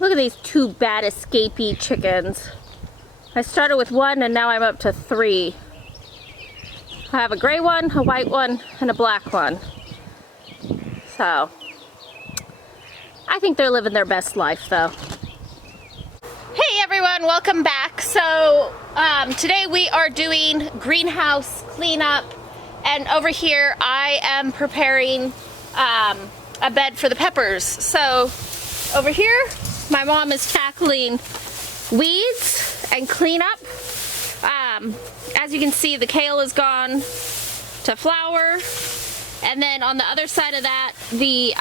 Look at these two bad escapee chickens. I started with one and now I'm up to 3. I have a gray one, a white one, and a black one. So, I think they're living their best life though. Hey everyone, welcome back. So, today we are doing greenhouse cleanup, and over here I am preparing a bed for the peppers. So, over here, my mom is tackling weeds and cleanup. As you can see, the kale is gone to flower, and then on the other side of that, the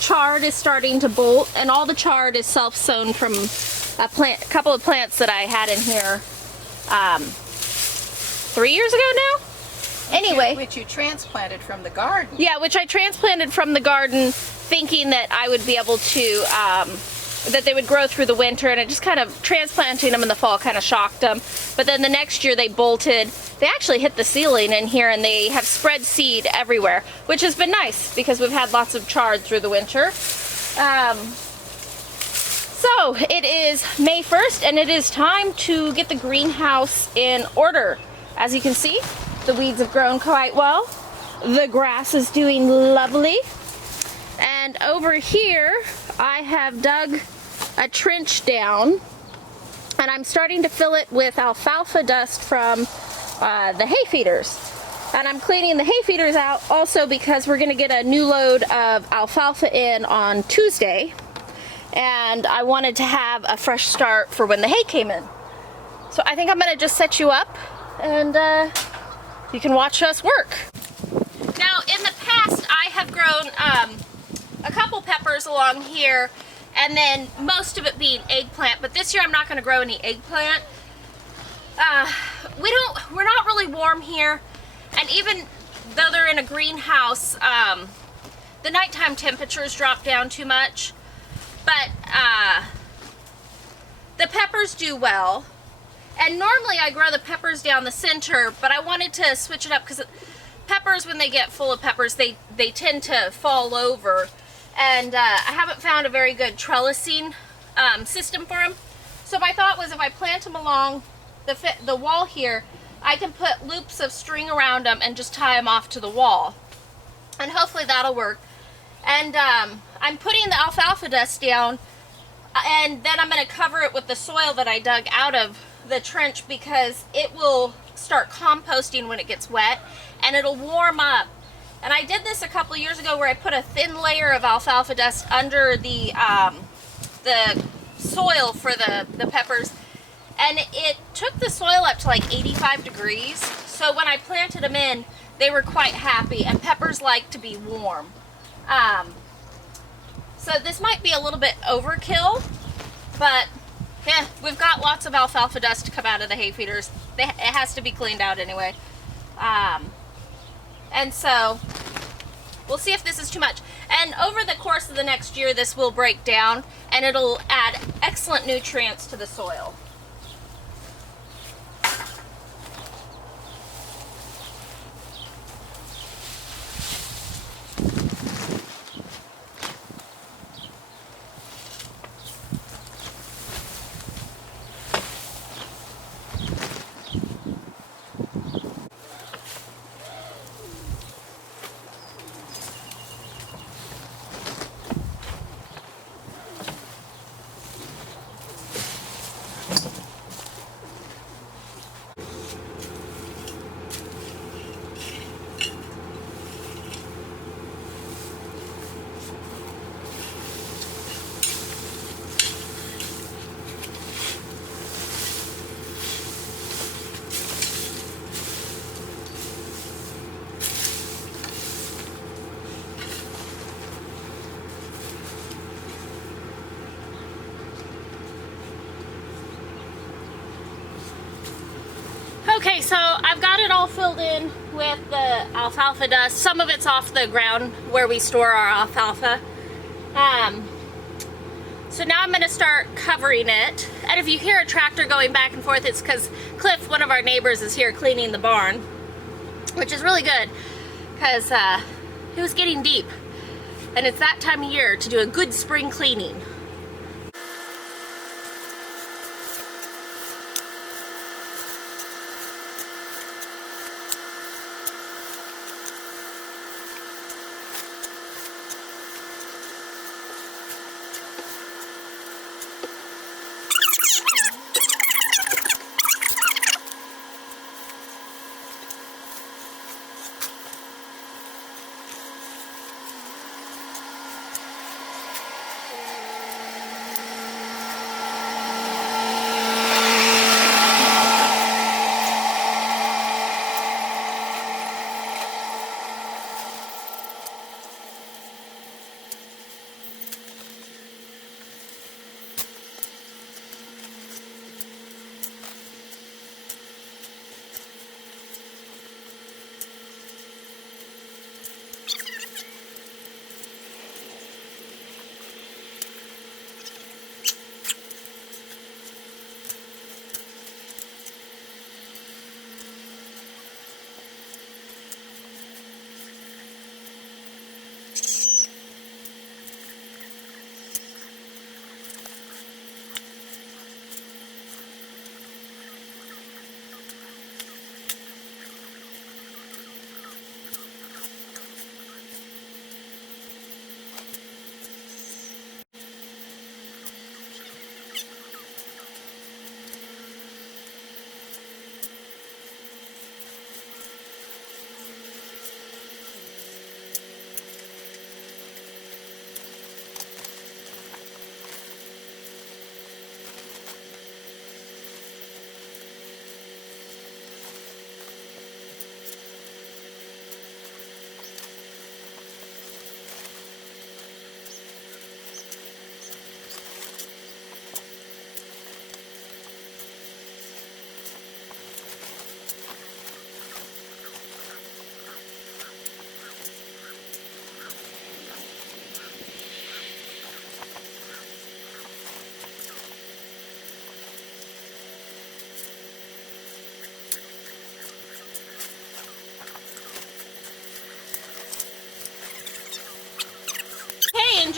chard is starting to bolt, and all the chard is self-sown from a couple of plants that I had in here 3 years ago now. Anyway, which you transplanted from the garden. Yeah, which I transplanted from the garden, thinking that I would be able to, that they would grow through the winter, and it just kind of, transplanting them in the fall kind of shocked them. But then the next year they bolted. They actually hit the ceiling in here, and they have spread seed everywhere, which has been nice because we've had lots of chard through the winter. So it is May 1st, and it is time to get the greenhouse in order. As you can see, the weeds have grown quite well. The grass is doing lovely. And over here, I have dug a trench down, and I'm starting to fill it with alfalfa dust from the hay feeders. And I'm cleaning the hay feeders out also because we're gonna get a new load of alfalfa in on Tuesday. And I wanted to have a fresh start for when the hay came in. So I think I'm gonna just set you up, and you can watch us work. Now, in the past, I have grown a couple peppers along here, and then most of it being eggplant, but this year I'm not gonna grow any eggplant. We're not really warm here, and even though they're in a greenhouse, the nighttime temperatures drop down too much, but the peppers do well. And normally I grow the peppers down the center, but I wanted to switch it up because peppers, when they get full of peppers, they tend to fall over. And I haven't found a very good trellising system for them. So my thought was, if I plant them along the wall here, I can put loops of string around them and just tie them off to the wall. And hopefully that'll work. And I'm putting the alfalfa dust down, and then I'm going to cover it with the soil that I dug out of the trench, because it will start composting when it gets wet, and it'll warm up. And I did this a couple years ago where I put a thin layer of alfalfa dust under the soil for the peppers, and it took the soil up to like 85 degrees. So when I planted them in, they were quite happy, and peppers like to be warm. So this might be a little bit overkill, but yeah, we've got lots of alfalfa dust to come out of the hay feeders. It has to be cleaned out anyway. And so we'll see if this is too much. And over the course of the next year, this will break down, and it'll add excellent nutrients to the soil. Okay, so I've got it all filled in with the alfalfa dust. Some of it's off the ground where we store our alfalfa. So now I'm going to start covering it. And if you hear a tractor going back and forth, it's because Cliff, one of our neighbors, is here cleaning the barn, which is really good because it was getting deep. And it's that time of year to do a good spring cleaning.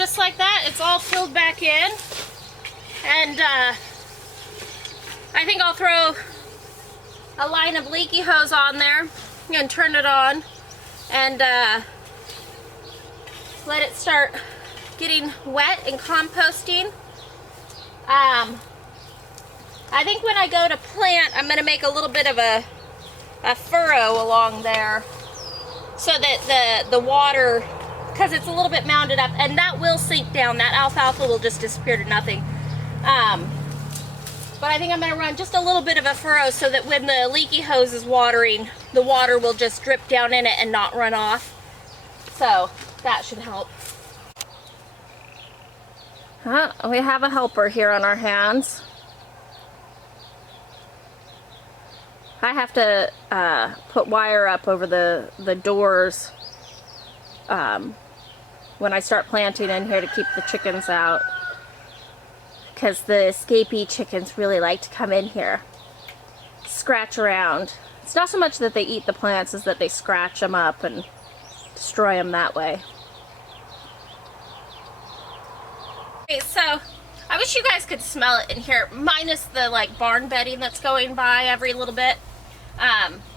just like that, it's all filled back in. And I think I'll throw a line of leaky hose on there and turn it on and let it start getting wet and composting. I think when I go to plant, I'm going to make a little bit of a furrow along there so that the water, because it's a little bit mounded up, and that will sink down. That alfalfa will just disappear to nothing. But I think I'm going to run just a little bit of a furrow so that when the leaky hose is watering, the water will just drip down in it and not run off. So that should help. We have a helper here on our hands. I have to put wire up over the doors when I start planting in here to keep the chickens out, because the escapee chickens really like to come in here, scratch around. It's not so much that they eat the plants as that they scratch them up and destroy them that way. Okay, so I wish you guys could smell it in here, minus the like barn bedding that's going by every little bit.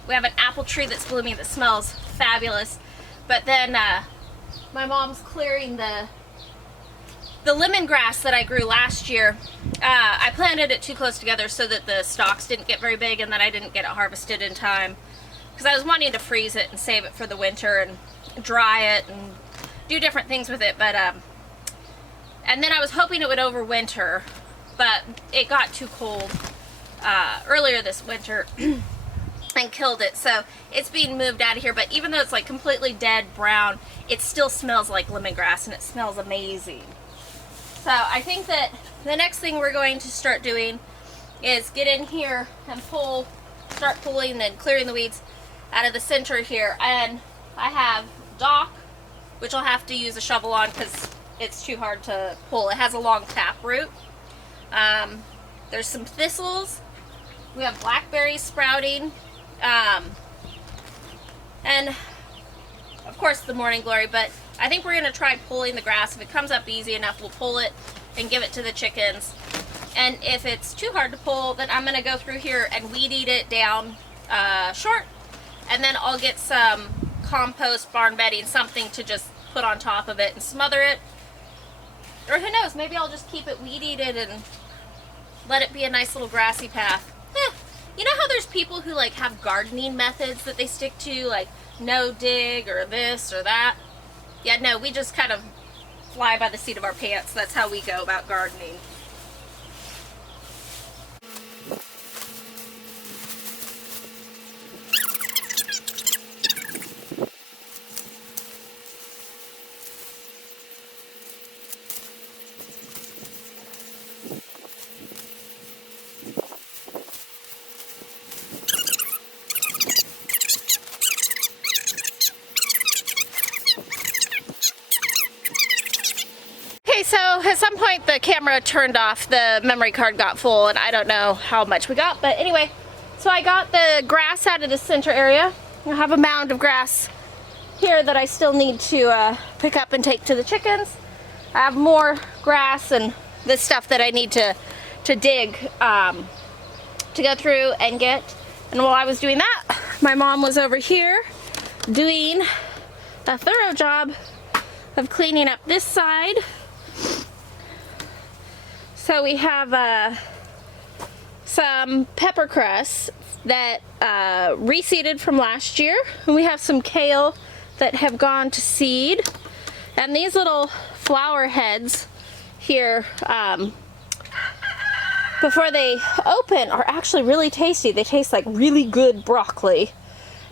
We have an apple tree that's blooming that smells fabulous, but then my mom's clearing the lemongrass that I grew last year. I planted it too close together so that the stalks didn't get very big and that I didn't get it harvested in time, because I was wanting to freeze it and save it for the winter and dry it and do different things with it, but and then I was hoping it would overwinter, but it got too cold earlier this winter and killed it, so it's being moved out of here. But even though it's like completely dead brown, it still smells like lemongrass and it smells amazing. So I think that the next thing we're going to start doing is get in here and start pulling and clearing the weeds out of the center here. And I have dock, which I'll have to use a shovel on because it's too hard to pull. It has a long tap root. There's some thistles. We have blackberries sprouting. And of course the morning glory, but I think we're going to try pulling the grass. If it comes up easy enough, we'll pull it and give it to the chickens. And if it's too hard to pull, then I'm going to go through here and weed eat it down short. And then I'll get some compost, barn bedding, something to just put on top of it and smother it. Or who knows, maybe I'll just keep it weed eated and let it be a nice little grassy path. You know how there's people who like have gardening methods that they stick to, like no dig or this or that? Yeah, no, we just kind of fly by the seat of our pants. That's how we go about gardening. So at some point the camera turned off, the memory card got full, and I don't know how much we got, but anyway, so I got the grass out of the center area. I have a mound of grass here that I still need to pick up and take to the chickens. I have more grass and the stuff that I need to dig to go through and get. And while I was doing that, my mom was over here doing a thorough job of cleaning up this side. So we have some pepper cress that reseeded from last year, and we have some kale that have gone to seed, and these little flower heads here before they open are actually really tasty. They taste like really good broccoli.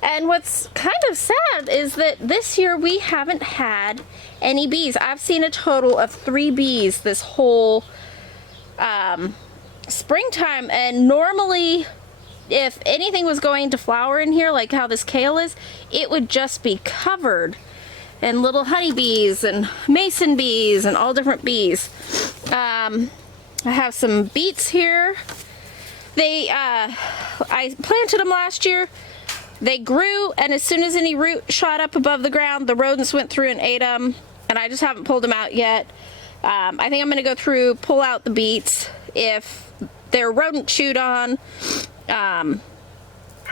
And what's kind of sad is that this year we haven't had any bees. I've seen a total of 3 bees this whole springtime, and normally if anything was going to flower in here, like how this kale is, it would just be covered in little honeybees and mason bees and all different bees. I have some beets here. I planted them last year. They grew, and as soon as any root shot up above the ground, the rodents went through and ate them, and and I just haven't pulled them out yet. I think I'm going to go through, pull out the beets. If they're rodent chewed on, then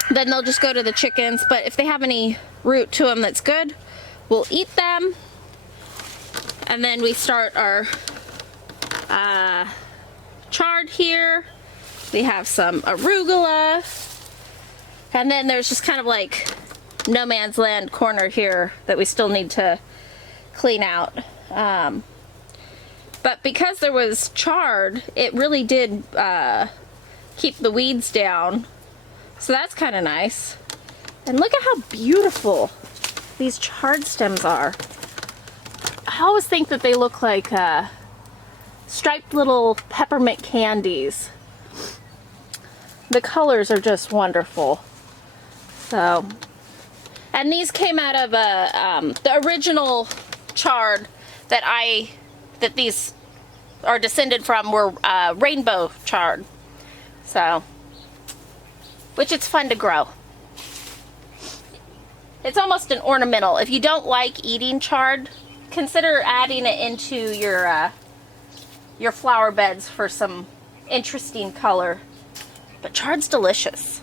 they'll just go to the chickens. But if they have any root to them that's good, we'll eat them. And then we start our chard here. We have some arugula. And then there's just kind of like no man's land corner here that we still need to clean out. But because there was chard, it really did keep the weeds down. So that's kind of nice. And look at how beautiful these chard stems are. I always think that they look like striped little peppermint candies. The colors are just wonderful. So, and these came out of the original chard that these are descended from were rainbow chard. So, which it's fun to grow. It's almost an ornamental. If you don't like eating chard, consider adding it into your flower beds for some interesting color. But chard's delicious.